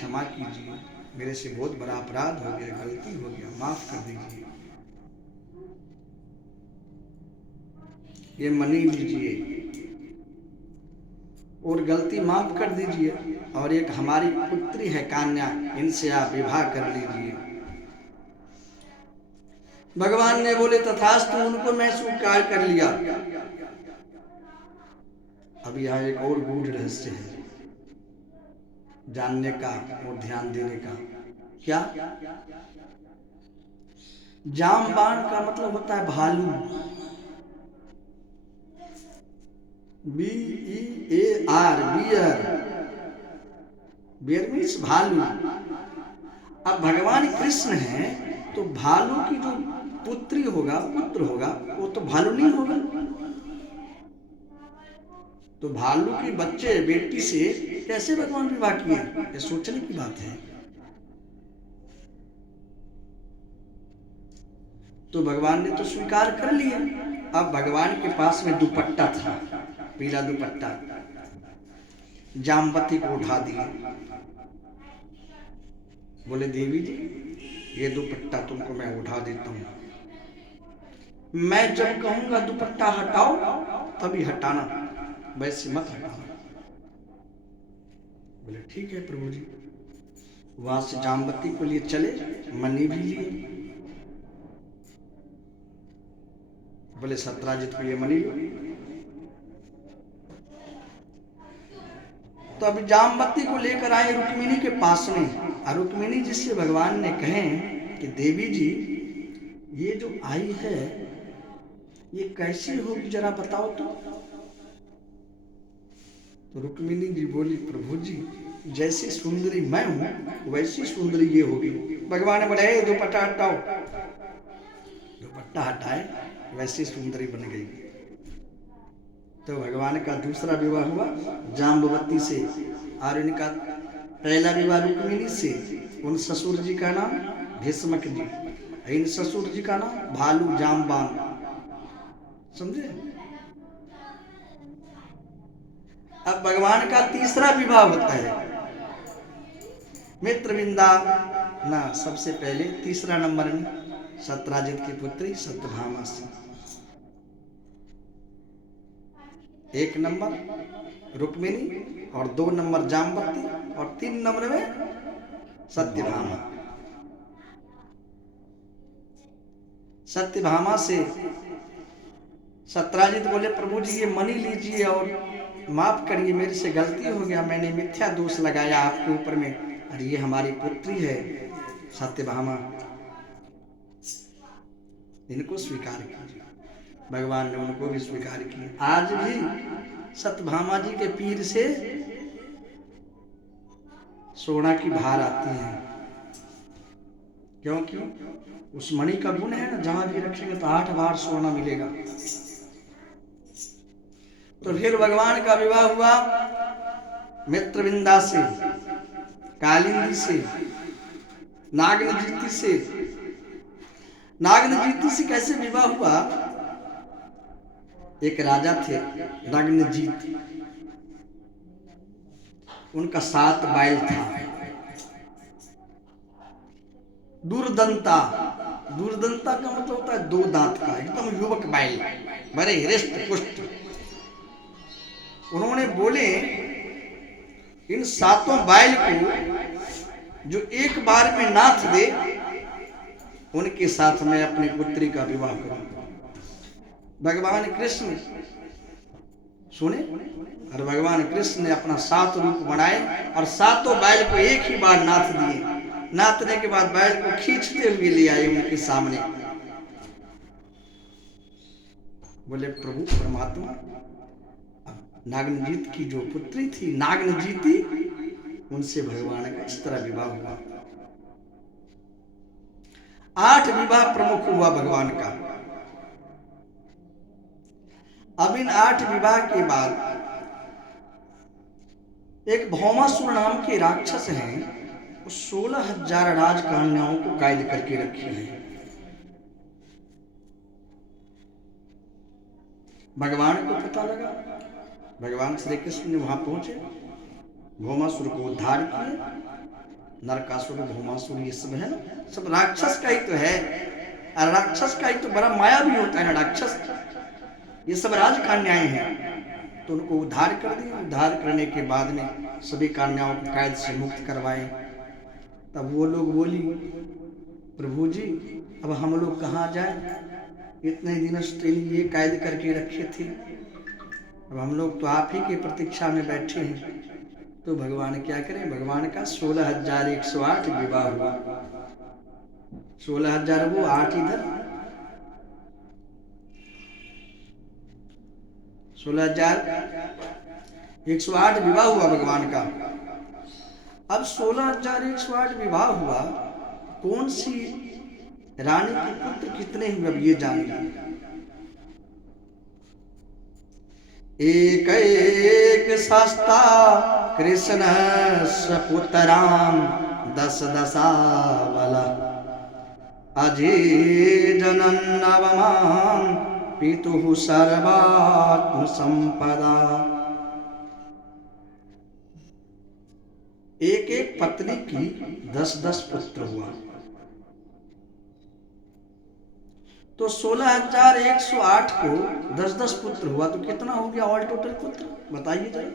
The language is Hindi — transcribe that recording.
क्षमा कीजिए, मेरे से बहुत बड़ा अपराध हो गया, गलती हो गया, माफ कर दीजिए, ये मनी लीजिए और गलती माफ कर दीजिए, और एक हमारी पुत्री है कान्या, इनसे आप विवाह कर लीजिए। भगवान ने बोले तथास्तु, उनको मैं स्वीकार कर लिया। अब यह एक और गूढ़ रहस्य है जानने का और ध्यान देने का। क्या? जामबान का मतलब होता है भालू, BEAR, बियर, बियर मीन्स भालू। अब भगवान कृष्ण है तो भालू की जो पुत्री होगा, पुत्र होगा, वो तो भालू नहीं होगा। तो भालू की बच्चे बेटी से कैसे भगवान विवाह किए? ये सोचने की बात है। तो भगवान ने तो स्वीकार कर लिया। अब भगवान के पास में दुपट्टा था, पीला दुपट्टा, जामवती को उठा दिए। बोले देवी जी, ये दुपट्टा तुमको मैं उठा देता हूं, मैं जब कहूंगा दुपट्टा हटाओ तभी हटाना, वैसे मत हटाना। बोले ठीक है प्रभु जी। वहां से जामवती को लिए चले, मनी भी लिए। बोले सत्यराजित को ये मनी लो। तो अभी जामवती को लेकर आए रुक्मिणी के पास में, और रुक्मिणी जिससे भगवान ने कहे कि देवी जी, ये जो आई है ये कैसी होगी, जरा बताओ तो। रुक्मिणी जी बोली प्रभु जी, जैसी सुंदरी मैं हूं वैसी सुंदरी ये होगी। भगवान ने बोले दुपट्टा हटाओ, दुपट्टा हटाए, वैसी सुंदरी बन गई। तो भगवान का दूसरा विवाह हुआ जाम्बवती से, और इनका पहला विवाह रुक्मिणी से। उन ससुर जी का नाम भीष्मक जी, इन ससुर जी का नाम भालू जामबान। समझे? अब भगवान का तीसरा विवाह होता है मित्रविंदा ना, सबसे पहले तीसरा नंबर में सत्यराजित की पुत्री सत्यभामा से, 1 नंबर रुक्मिणी, और 2 नंबर जामवती, और 3 नंबर में सत्यभामा। सत्यभामा से सत्यराजित बोले प्रभु जी, ये मनी लीजिए और माफ करिए, मेरे से गलती हो गया, मैंने मिथ्या दोष लगाया आपके ऊपर में, और ये हमारी पुत्री है सत्यभामा, इनको स्वीकार कीजिए। भगवान ने उनको भी स्वीकार किया। आज भी सत्यभामा जी के पीर से सोना की भार आती है, क्योंकि उस मणि का गुण है ना, जहां भी रखेंगे तो 8 बार सोना मिलेगा। तो फिर भगवान का विवाह हुआ मित्रविंदा से, कालिंदी से, नागनजीति से। नागनजीति से कैसे विवाह हुआ? एक राजा थे नागनजीत, उनका 7 बैल था। दूरदंता, दूरदंता का मतलब होता है 2 दांत का, एकदम युवक बैल, बड़े हृष्ट पुष्ट। उन्होंने बोले इन 7 बैल को जो एक बार में नाथ दे, उनके साथ मैं अपनी पुत्री का विवाह करूं। भगवान कृष्ण सुने, और भगवान कृष्ण ने अपना 7 रूप बनाए और 7 बैल को एक ही बार नाथ दिए। नाथने के बाद बैल को खींचते हुए ले आए उनके सामने। बोले प्रभु परमात्मा, नागनजीत की जो पुत्री थी नागनजीती, उनसे भगवान का इस तरह विवाह हुआ। 8 विवाह प्रमुख हुआ भगवान का। अब इन 8 विवाह के बाद एक भौमासुर नाम के राक्षस हैं, 16,000 राजकन्याओं को कैद करके रखे हैं। भगवान को पता लगा, भगवान श्री कृष्ण ने वहां पहुंचे, भौमासुर को उद्धार किए नरकासुर, भौमासुर, ये सब है ना, सब राक्षस का ही तो है। और राक्षस का ही तो बड़ा माया भी होता है ना राक्षस, ये सब राजकन्याएं हैं। तो उनको उद्धार कर दिया। उद्धार करने के बाद में सभी कन्याओं को कैद से मुक्त करवाए। तब वो लोग बोली, प्रभु जी अब हम लोग कहाँ जाए, इतने दिनों से ये कैद करके रखे थे, अब हम लोग तो आप ही की प्रतीक्षा में बैठे हैं। तो भगवान क्या करें, भगवान का 16,108 विवाह हुआ। 16,000 वो, 8 इधर, 16,108 विवाह हुआ भगवान का। अब 16,108 विवाह हुआ, कौन सी रानी के पुत्र कितने हुए अब ये जानिए। एक एक सस्ता कृष्ण सपुत्राम, दस दशावला अजे जनन नवमान, पितु सर्वात्म संपदा। एक एक पत्नी की 10-10 पुत्र हुआ। तो 16,108 को 10-10 पुत्र हुआ, तो कितना हो गया ऑल टोटल पुत्र बताइए जरा।